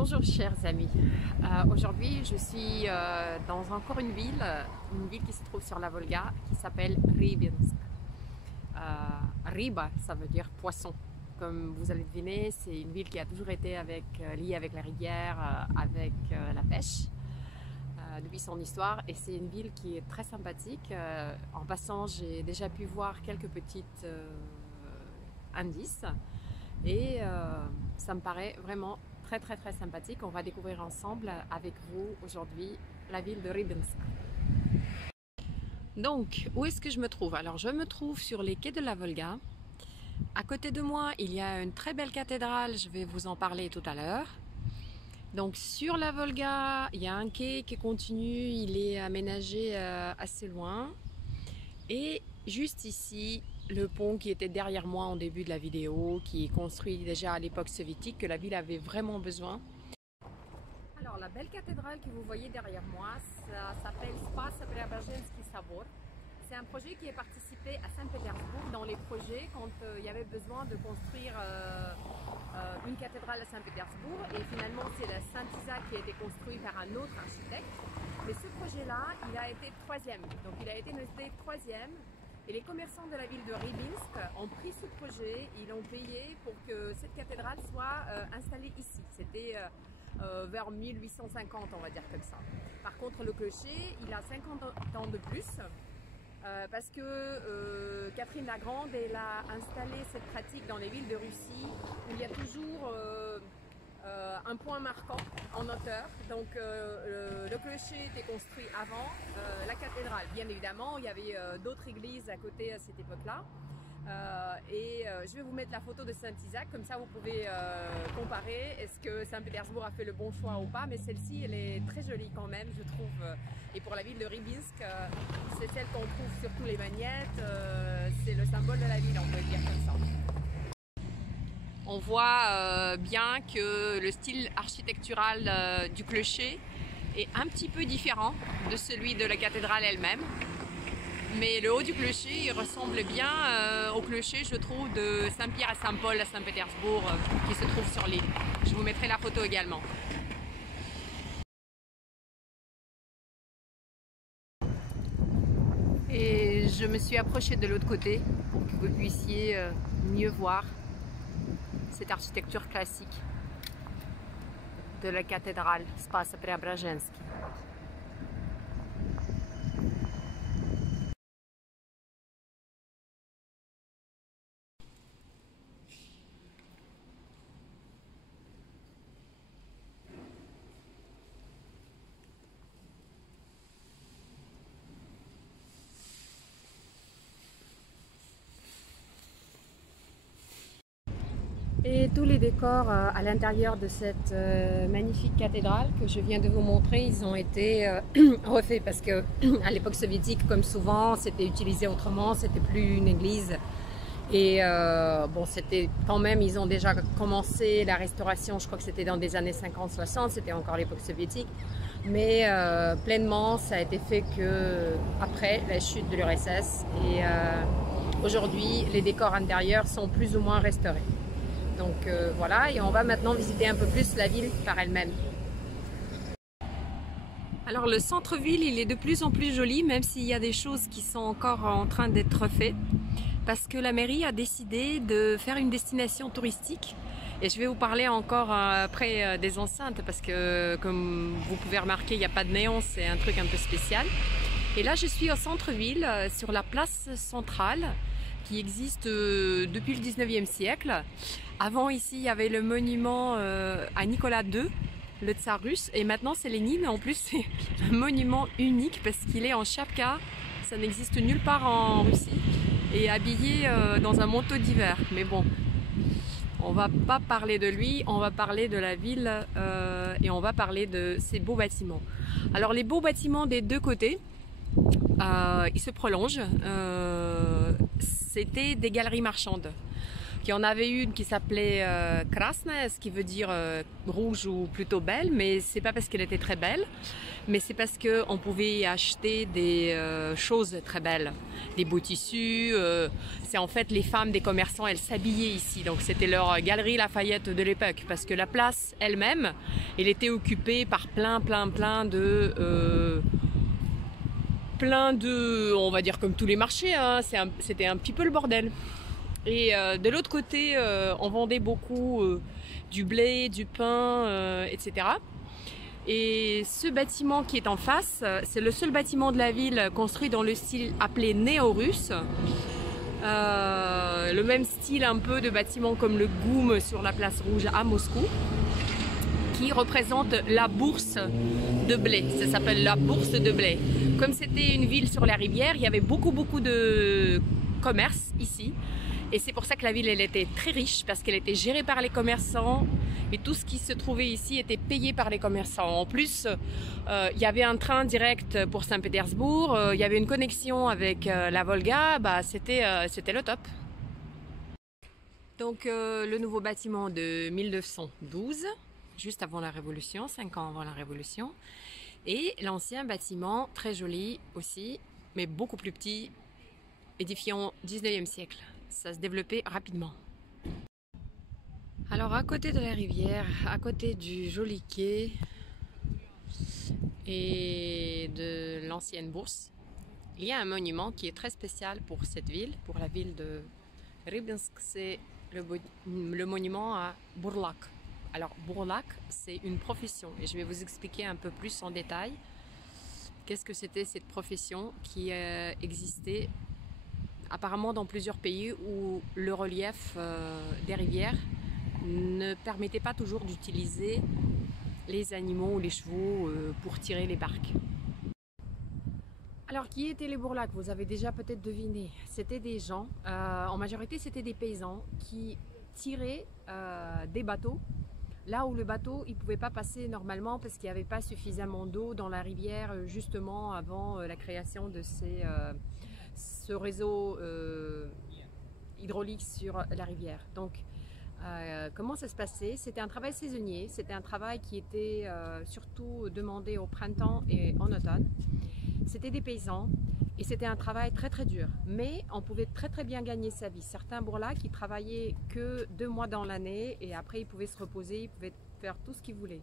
Bonjour chers amis, aujourd'hui je suis dans encore une ville qui se trouve sur la Volga qui s'appelle Rybinsk. Ryba, ça veut dire poisson. Comme vous allez deviner, c'est une ville qui a toujours été liée avec la rivière, avec la pêche depuis son histoire, et c'est une ville qui est très sympathique. En passant, j'ai déjà pu voir quelques petites indices et ça me paraît vraiment très sympathique. On va découvrir ensemble avec vous aujourd'hui la ville de Rybinsk. Donc, où est-ce que je me trouve? Alors, je me trouve sur les quais de la Volga. À côté de moi, il y a une très belle cathédrale, je vais vous en parler tout à l'heure. Donc, sur la Volga, il y a un quai qui continue, il est aménagé assez loin. Et juste ici, le pont qui était derrière moi en début de la vidéo, qui est construit déjà à l'époque soviétique, que la ville avait vraiment besoin. Alors la belle cathédrale que vous voyez derrière moi, ça s'appelle Spas-Preobrazhensky Sobor. C'est un projet qui est participé à Saint-Pétersbourg dans les projets quand il y avait besoin de construire une cathédrale à Saint-Pétersbourg, et finalement c'est la Saint-Isaac qui a été construit par un autre architecte. Mais ce projet-là, il a été troisième, donc il a été noté troisième. Et les commerçants de la ville de Rybinsk ont pris ce projet, ils l'ont payé pour que cette cathédrale soit installée ici. C'était vers 1850, on va dire comme ça. Par contre, le clocher, il a 50 ans de plus parce que Catherine la Grande, elle a installé cette pratique dans les villes de Russie où il y a toujours un point marquant en hauteur. Donc le clocher était construit avant la cathédrale. Bien évidemment, il y avait d'autres églises à côté à cette époque-là. Je vais vous mettre la photo de Saint-Isaac, comme ça vous pouvez comparer. Est-ce que Saint-Pétersbourg a fait le bon choix ou pas? Mais celle-ci, elle est très jolie quand même, je trouve. Et pour la ville de Rybinsk, c'est celle qu'on trouve sur tous les magnettes. C'est le symbole de la ville, on peut le dire comme ça. On voit bien que le style architectural du clocher est un petit peu différent de celui de la cathédrale elle-même. Mais le haut du clocher, il ressemble bien au clocher, je trouve, de Saint-Pierre à Saint-Paul à Saint-Pétersbourg, qui se trouve sur l'île. Je vous mettrai la photo également. Et je me suis approchée de l'autre côté pour que vous puissiez mieux voir cette architecture classique de la cathédrale Spas-Preobrazhensky. Et tous les décors à l'intérieur de cette magnifique cathédrale que je viens de vous montrer, ils ont été refaits parce que à l'époque soviétique, comme souvent, c'était utilisé autrement, c'était plus une église. Et bon, c'était quand même, ils ont déjà commencé la restauration, je crois que c'était dans des années 50-60, c'était encore l'époque soviétique. Mais pleinement, ça a été fait que après la chute de l'URSS. Et aujourd'hui, les décors intérieurs sont plus ou moins restaurés. Donc voilà, et on va maintenant visiter un peu plus la ville par elle-même. Alors le centre-ville, il est de plus en plus joli, même s'il y a des choses qui sont encore en train d'être faites, parce que la mairie a décidé de faire une destination touristique. Et je vais vous parler encore après des enceintes, parce que comme vous pouvez remarquer, il n'y a pas de néon, c'est un truc un peu spécial. Et là, je suis au centre-ville, sur la place centrale, qui existe depuis le 19e siècle. Avant, ici, il y avait le monument à Nicolas II, le tsar russe, et maintenant c'est Lénine. En plus, c'est un monument unique parce qu'il est en chapka, ça n'existe nulle part en Russie, et habillé dans un manteau d'hiver. Mais bon, on va pas parler de lui, on va parler de la ville et on va parler de ces beaux bâtiments. Alors les beaux bâtiments des deux côtés, ils se prolongent. C'était des galeries marchandes qu'il y en avait une qui s'appelait Krasnaya, ce qui veut dire rouge ou plutôt belle, mais c'est pas parce qu'elle était très belle, mais c'est parce qu'on pouvait y acheter des choses très belles, des beaux tissus. C'est en fait les femmes des commerçants, elles s'habillaient ici, donc c'était leur galerie Lafayette de l'époque, parce que la place elle-même, elle était occupée par plein de, on va dire comme tous les marchés, hein, c'était un petit peu le bordel. Et de l'autre côté, on vendait beaucoup du blé, du pain, etc. Et ce bâtiment qui est en face, c'est le seul bâtiment de la ville construit dans le style appelé néo-russe. Le même style un peu de bâtiment comme le Goum sur la place Rouge à Moscou, qui représente la bourse de blé. Ça s'appelle la bourse de blé. Comme c'était une ville sur la rivière, il y avait beaucoup de commerce ici. Et c'est pour ça que la ville elle était très riche, parce qu'elle était gérée par les commerçants et tout ce qui se trouvait ici était payé par les commerçants. En plus, il y avait un train direct pour Saint-Pétersbourg, il y avait une connexion avec la Volga, bah, c'était le top. Donc le nouveau bâtiment de 1912, juste avant la Révolution, 5 ans avant la Révolution, et l'ancien bâtiment, très joli aussi, mais beaucoup plus petit, édifié au 19e siècle. Ça se développait rapidement. Alors à côté de la rivière, à côté du joli quai et de l'ancienne bourse, il y a un monument qui est très spécial pour cette ville, pour la ville de Rybinsk. C'est le monument à Bourlak. Alors Bourlak, c'est une profession et je vais vous expliquer un peu plus en détail qu'est-ce que c'était cette profession qui existait apparemment dans plusieurs pays où le relief des rivières ne permettait pas toujours d'utiliser les animaux ou les chevaux pour tirer les barques. Alors qui étaient les Bourlaks? Vous avez déjà peut-être deviné. C'était des gens, en majorité c'était des paysans qui tiraient des bateaux là où le bateau il ne pouvait pas passer normalement parce qu'il n'y avait pas suffisamment d'eau dans la rivière justement avant la création de ce réseau hydraulique sur la rivière. Donc comment ça se passait? C'était un travail saisonnier, c'était un travail qui était surtout demandé au printemps et en automne. C'était des paysans et c'était un travail très dur, mais on pouvait très bien gagner sa vie. Certains Bourlaks qui travaillaient que 2 mois dans l'année et après ils pouvaient se reposer, ils pouvaient faire tout ce qu'ils voulaient.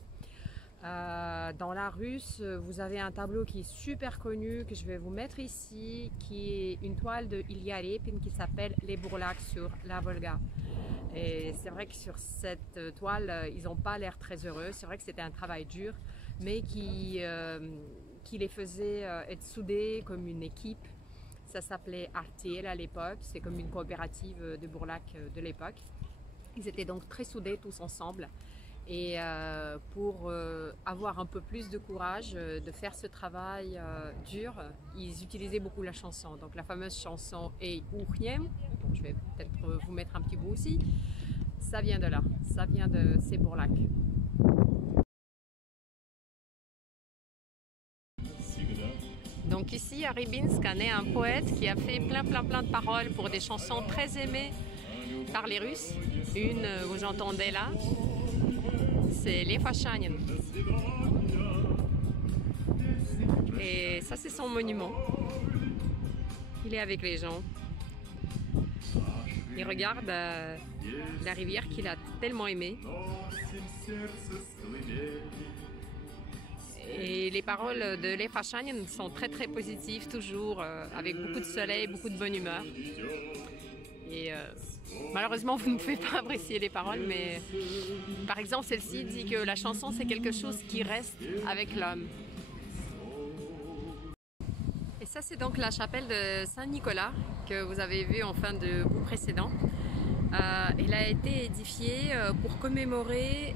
Dans la Russe, vous avez un tableau qui est super connu, que je vais vous mettre ici, qui est une toile de Ilya Repin qui s'appelle Les Bourlaks sur la Volga. Et c'est vrai que sur cette toile, ils n'ont pas l'air très heureux. C'est vrai que c'était un travail dur, mais qui les faisait être soudés comme une équipe. Ça s'appelait Artiel à l'époque, c'est comme une coopérative de Bourlaks de l'époque. Ils étaient donc très soudés tous ensemble. Et pour avoir un peu plus de courage de faire ce travail dur, ils utilisaient beaucoup la chanson. Donc la fameuse chanson Ey Uchiem, je vais peut-être vous mettre un petit bout aussi, ça vient de là, ça vient de ces Bourlaks. Donc ici à Rybinsk est né un poète qui a fait plein de paroles pour des chansons très aimées par les Russes. Une, vous entendez là, c'est Les Fashanien. Et ça c'est son monument. Il est avec les gens. Il regarde la rivière qu'il a tellement aimée. Et les paroles de Les Fashanien sont très positives, toujours avec beaucoup de soleil, beaucoup de bonne humeur. Et malheureusement, vous ne pouvez pas apprécier les paroles, mais par exemple, celle-ci dit que la chanson, c'est quelque chose qui reste avec l'homme. Et ça, c'est donc la chapelle de Saint-Nicolas que vous avez vue en fin de bout précédent. Elle a été édifiée pour commémorer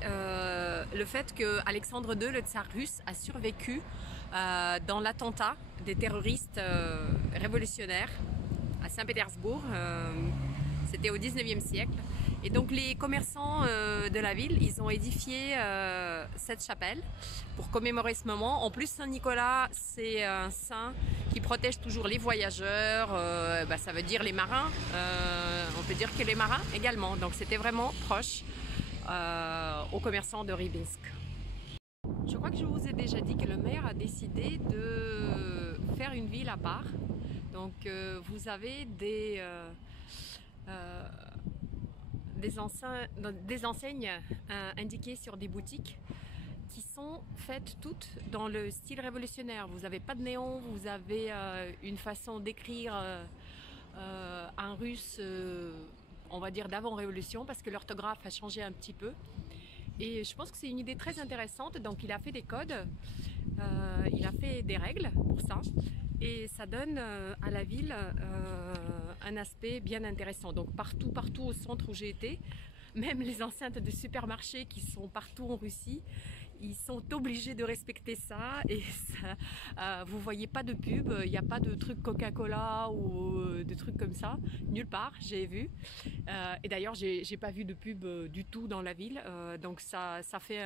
le fait que Alexandre II, le tsar russe, a survécu dans l'attentat des terroristes révolutionnaires à Saint-Pétersbourg. C'était au 19e siècle. Et donc les commerçants de la ville, ils ont édifié cette chapelle pour commémorer ce moment. En plus, Saint-Nicolas, c'est un saint qui protège toujours les voyageurs, ça veut dire les marins, on peut dire que les marins également. Donc c'était vraiment proche aux commerçants de Rybinsk. Je crois que je vous ai déjà dit que le maire a décidé de faire une ville à part. Donc vous avez des enseignes indiquées sur des boutiques qui sont faites toutes dans le style révolutionnaire. Vous n'avez pas de néon, vous avez une façon d'écrire en russe, on va dire d'avant révolution, parce que l'orthographe a changé un petit peu. Et je pense que c'est une idée très intéressante. Donc il a fait des codes, il a fait des règles pour ça. Et ça donne à la ville un aspect bien intéressant. Donc partout au centre où j'ai été, même les enceintes de supermarchés qui sont partout en Russie, ils sont obligés de respecter ça. Et ça, vous voyez pas de pub, il n'y a pas de trucs Coca-Cola ou de trucs comme ça, nulle part, j'ai vu. Et d'ailleurs, j'ai pas vu de pub du tout dans la ville, donc ça fait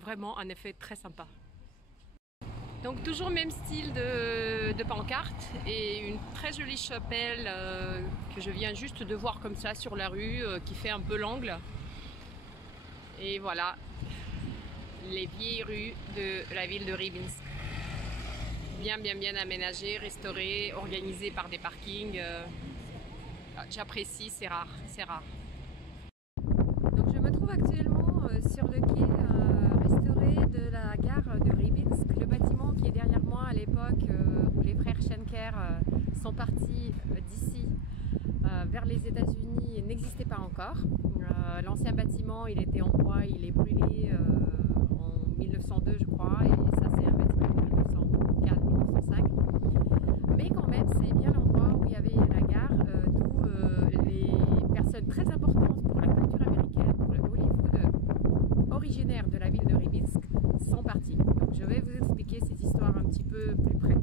vraiment un effet très sympa. Donc toujours même style de pancarte et une très jolie chapelle que je viens juste de voir comme ça sur la rue, qui fait un peu l'angle. Et voilà, les vieilles rues de la ville de Rybinsk. Bien aménagées, restaurées, organisées par des parkings. J'apprécie, c'est rare, c'est rare. Donc je me trouve actuellement sur le quai restauré de la gare de Rybinsk. Le bâtiment qui est derrière moi à l'époque où les frères Schenker sont partis d'ici vers les États-Unis n'existait pas encore. L'ancien bâtiment, il était en bois, il est brûlé en 1902 je crois, et ça c'est un bâtiment de 1904-1905. Mais quand même, c'est bien l'endroit où il y avait la gare, d'où les personnes très importantes pour la culture américaine, pour le Hollywood, originaires de la ville de Rybinsk, sont partis. Donc je vais vous expliquer cette histoire un petit peu plus près.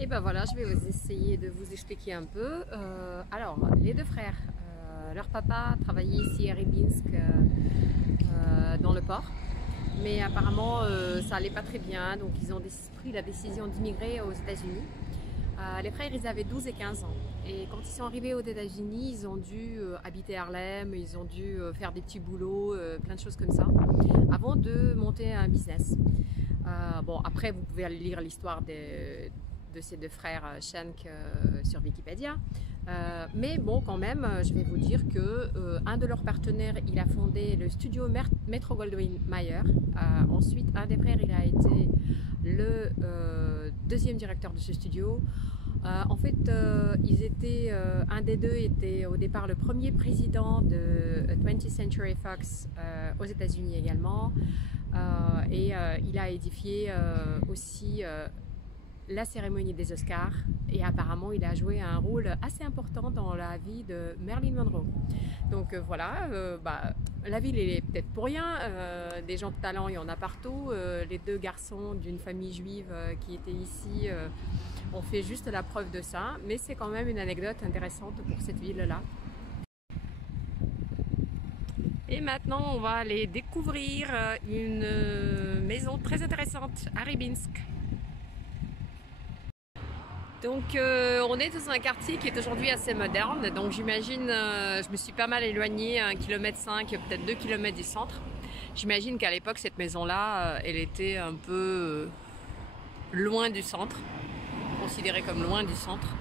Et ben voilà, je vais vous essayer de vous expliquer un peu. Alors, les deux frères, leur papa travaillait ici à Rybinsk, dans le port. Mais apparemment, ça allait pas très bien, donc ils ont pris la décision d'immigrer aux États-Unis. Les frères, ils avaient 12 et 15 ans. Et quand ils sont arrivés aux États-Unis, ils ont dû habiter à Harlem, ils ont dû faire des petits boulots, plein de choses comme ça, avant de monter un business. Bon, après, vous pouvez aller lire l'histoire de ces deux frères Schenk sur Wikipédia. Mais bon, quand même, je vais vous dire que un de leurs partenaires, il a fondé le studio Metro-Goldwyn-Mayer. Ensuite, un des frères, il a été le deuxième directeur de ce studio. En fait, un des deux était au départ le premier président de 20th Century Fox aux États-Unis également. Il a édifié aussi la cérémonie des Oscars, et apparemment il a joué un rôle assez important dans la vie de Marilyn Monroe. Donc voilà, la ville elle est peut-être pour rien, des gens de talent il y en a partout, les deux garçons d'une famille juive qui étaient ici ont fait juste la preuve de ça, mais c'est quand même une anecdote intéressante pour cette ville-là. Et maintenant on va aller découvrir une maison très intéressante à Rybinsk. Donc on est dans un quartier qui est aujourd'hui assez moderne, donc j'imagine, je me suis pas mal éloignée, 1,5 km, peut-être 2 km du centre. J'imagine qu'à l'époque cette maison-là, elle était un peu loin du centre, considérée comme loin du centre.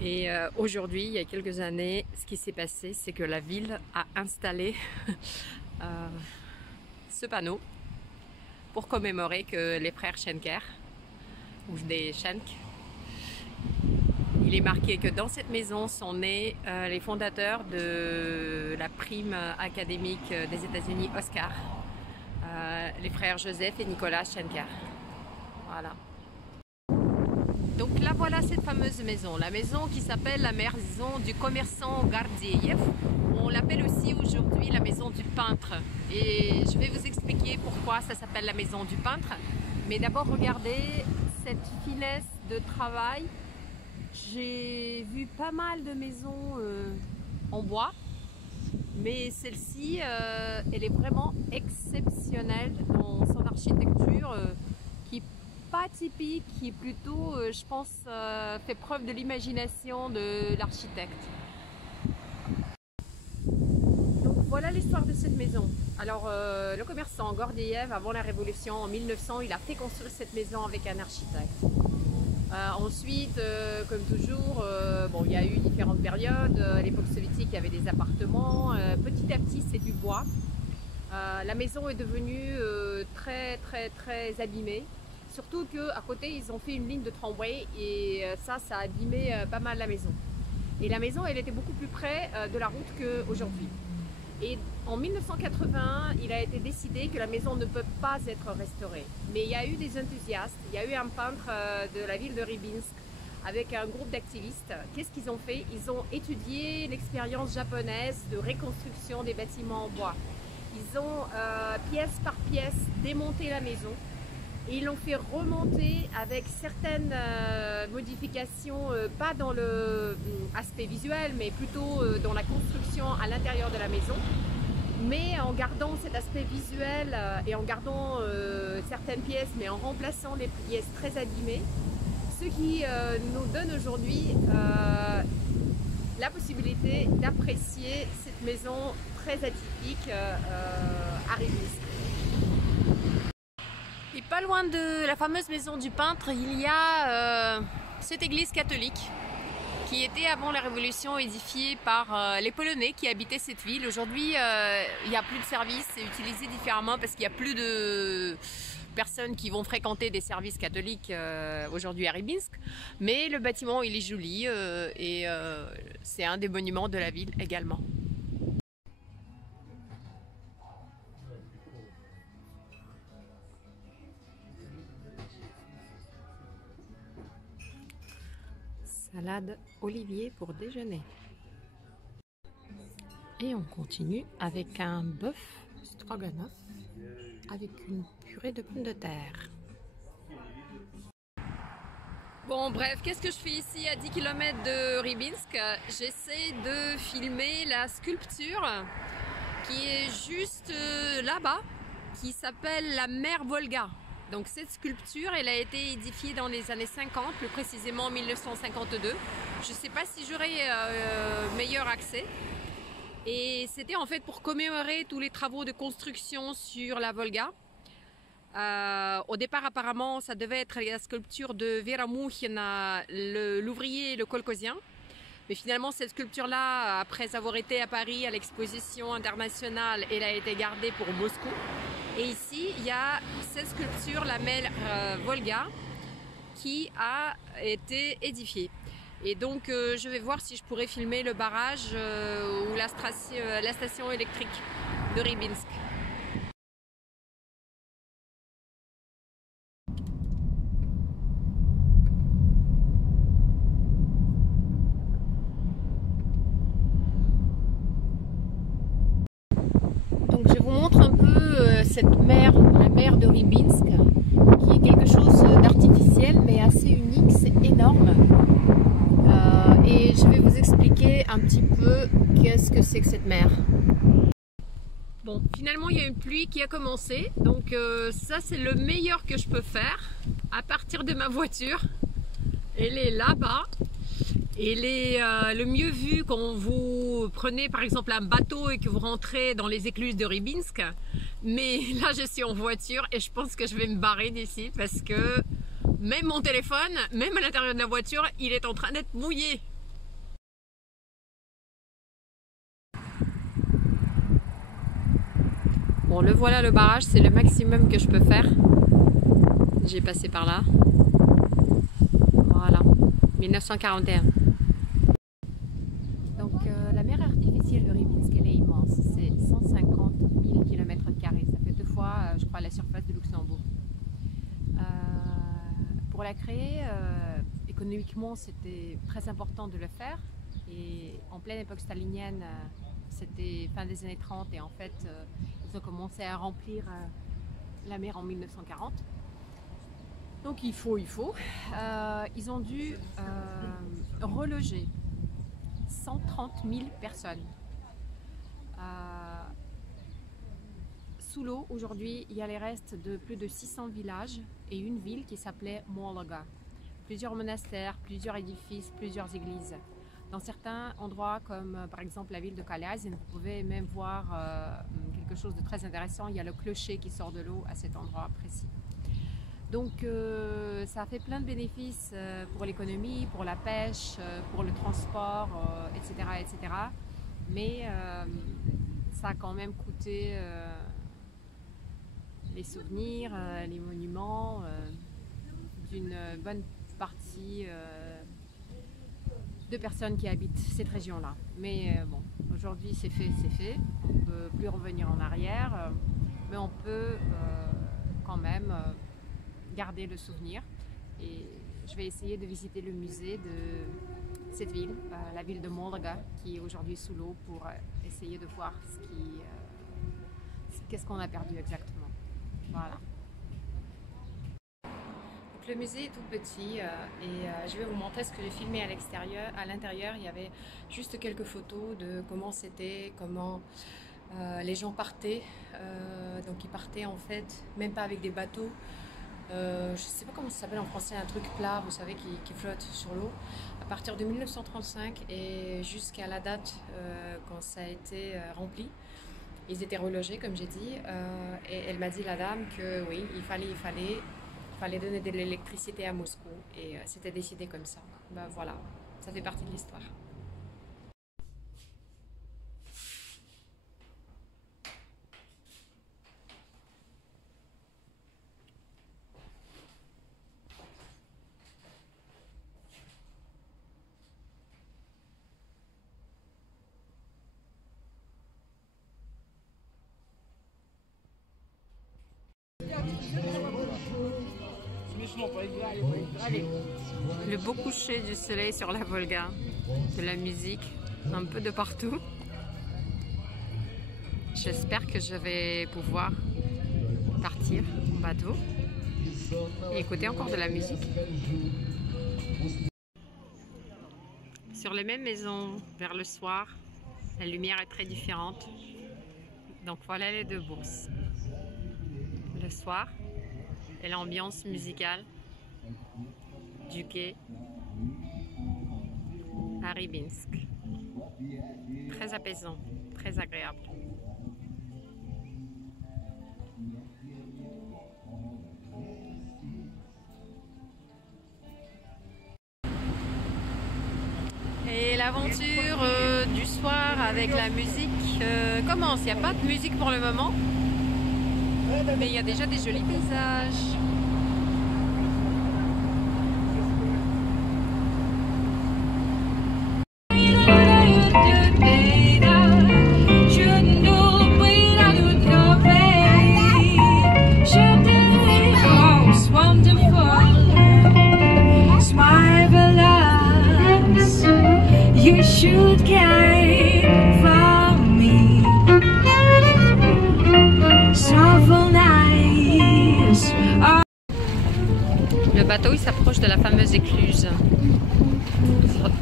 Et aujourd'hui, il y a quelques années, ce qui s'est passé, c'est que la ville a installé ce panneau pour commémorer que les frères Schenker, ou des Schenk, il est marqué que dans cette maison sont nés les fondateurs de la prime académique des États-Unis Oscar, les frères Joseph et Nicolas Schenker. Voilà. Donc là voilà cette fameuse maison, la maison qui s'appelle la maison du commerçant Gardiev. On l'appelle aussi aujourd'hui la maison du peintre. Et je vais vous expliquer pourquoi ça s'appelle la maison du peintre. Mais d'abord regardez cette finesse de travail. J'ai vu pas mal de maisons en bois, mais celle-ci elle est vraiment exceptionnelle dans son architecture qui n'est pas typique, qui est plutôt, je pense, fait preuve de l'imagination de l'architecte. Donc voilà l'histoire de cette maison. Alors le commerçant Gordiev, avant la Révolution en 1900, il a fait construire cette maison avec un architecte. Ensuite, comme toujours, bon, il y a eu différentes périodes. À l'époque soviétique, il y avait des appartements. Petit à petit, c'est du bois. La maison est devenue très abîmée. Surtout qu'à côté, ils ont fait une ligne de tramway et ça a abîmé pas mal la maison. Et la maison, elle était beaucoup plus près de la route qu'aujourd'hui. Et en 1980, il a été décidé que la maison ne peut pas être restaurée. Mais il y a eu des enthousiastes, il y a eu un peintre de la ville de Rybinsk avec un groupe d'activistes. Qu'est-ce qu'ils ont fait? Ils ont étudié l'expérience japonaise de reconstruction des bâtiments en bois. Ils ont pièce par pièce démonté la maison et ils l'ont fait remonter avec certaines modifications, pas dans l'aspect visuel, mais plutôt dans la construction à l'intérieur de la maison, mais en gardant cet aspect visuel et en gardant certaines pièces, mais en remplaçant les pièces très abîmées, ce qui nous donne aujourd'hui la possibilité d'apprécier cette maison très atypique à Rybinsk. Et pas loin de la fameuse maison du peintre, il y a cette église catholique qui était avant la Révolution édifiée par les Polonais qui habitaient cette ville. Aujourd'hui, il n'y a plus de service, c'est utilisé différemment parce qu'il n'y a plus de personnes qui vont fréquenter des services catholiques aujourd'hui à Rybinsk. Mais le bâtiment, il est joli et c'est un des monuments de la ville également. Salade olivier pour déjeuner. Et on continue avec un bœuf stroganoff avec une purée de pommes de terre. Bon bref, qu'est-ce que je fais ici à 10 km de Rybinsk? J'essaie de filmer la sculpture qui est juste là-bas, qui s'appelle la mer Volga. Donc cette sculpture, elle a été édifiée dans les années 50, plus précisément en 1952. Je ne sais pas si j'aurai meilleur accès. Et c'était en fait pour commémorer tous les travaux de construction sur la Volga. Au départ, apparemment, ça devait être la sculpture de Vera Mouchina, l'ouvrier et le kolkhozien. Mais finalement, cette sculpture-là, après avoir été à Paris à l'exposition internationale, elle a été gardée pour Moscou. Et ici, il y a cette sculpture, la mer Volga, qui a été édifiée. Et donc, je vais voir si je pourrais filmer le barrage ou la station électrique de Rybinsk. Donc, je vous montre un peu cette mer, la mer de Rybinsk, qui est quelque chose d'artificiel mais assez unique, c'est énorme. Et je vais vous expliquer un petit peu qu'est-ce que c'est que cette mer. Bon, finalement il y a une pluie qui a commencé, donc ça c'est le meilleur que je peux faire à partir de ma voiture. Elle est là-bas. Elle est le mieux vu quand vous prenez par exemple un bateau et que vous rentrez dans les écluses de Rybinsk. Mais là je suis en voiture et je pense que je vais me barrer d'ici parce que même mon téléphone, même à l'intérieur de la voiture, il est en train d'être mouillé. Bon, le voilà le barrage, c'est le maximum que je peux faire. J'ai passé par là. Voilà, 1941. Donc la mer artificielle de Rybinsk, elle est immense. C'est 150 000 km². Ça fait 2 fois, je crois, la surface de Luxembourg. a créé, économiquement c'était très important de le faire. Et en pleine époque stalinienne, c'était fin des années 30 et en fait ils ont commencé à remplir la mer en 1940. Donc il faut. Ils ont dû reloger 130 000 personnes. Sous l'eau, aujourd'hui, il y a les restes de plus de 600 villages et une ville qui s'appelait Mologa. Plusieurs monastères, plusieurs édifices, plusieurs églises. Dans certains endroits, comme par exemple la ville de Kalязин, vous pouvez même voir quelque chose de très intéressant. Il y a le clocher qui sort de l'eau à cet endroit précis. Donc ça a fait plein de bénéfices pour l'économie, pour la pêche, pour le transport, etc., etc. Mais ça a quand même coûté les souvenirs, les monuments d'une bonne partie de personnes qui habitent cette région-là. Mais bon, aujourd'hui c'est fait. On ne peut plus revenir en arrière, mais on peut quand même garder le souvenir. Et je vais essayer de visiter le musée de cette ville, la ville de Mologa, qui est aujourd'hui sous l'eau, pour essayer de voir qu'est-ce qu'on a perdu exactement. Voilà. Donc, le musée est tout petit et je vais vous montrer ce que j'ai filmé à l'extérieur. À l'intérieur, il y avait juste quelques photos de comment c'était, comment les gens partaient. Donc ils partaient en fait, même pas avec des bateaux. Je ne sais pas comment ça s'appelle en français, un truc plat, vous savez, qui flotte sur l'eau. À partir de 1935 et jusqu'à la date quand ça a été rempli, ils étaient relogés, comme j'ai dit. Et elle m'a dit, la dame, que oui, il fallait donner de l'électricité à Moscou. Et c'était décidé comme ça. Ben voilà, ça fait partie de l'histoire. Le beau coucher du soleil sur la Volga, de la musique un peu de partout. J'espère que je vais pouvoir partir en bateau et écouter encore de la musique. Sur les mêmes maisons, vers le soir, la lumière est très différente. Donc voilà les deux bourses. Le soir et l'ambiance musicale du quai à Rybinsk. Très apaisant, très agréable. Et l'aventure du soir avec la musique commence. Il n'y a pas de musique pour le moment, mais il y a déjà des jolis paysages. Le bateau il s'approche de la fameuse écluse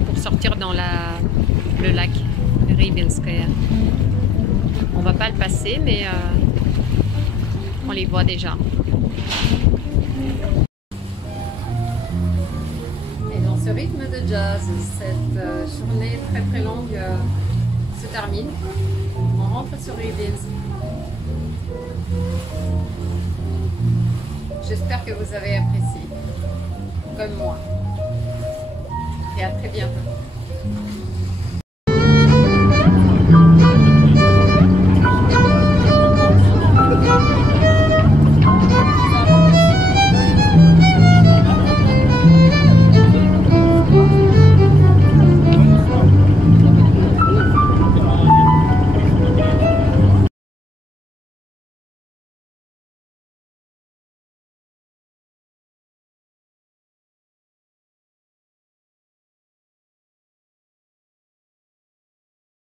pour sortir dans le lac Rybinskaya. On va pas le passer, mais on les voit déjà. Et dans ce rythme de jazz, cette journée très très longue se termine. On rentre sur Rybinsk. J'espère que vous avez apprécié, comme moi. Et à très bientôt.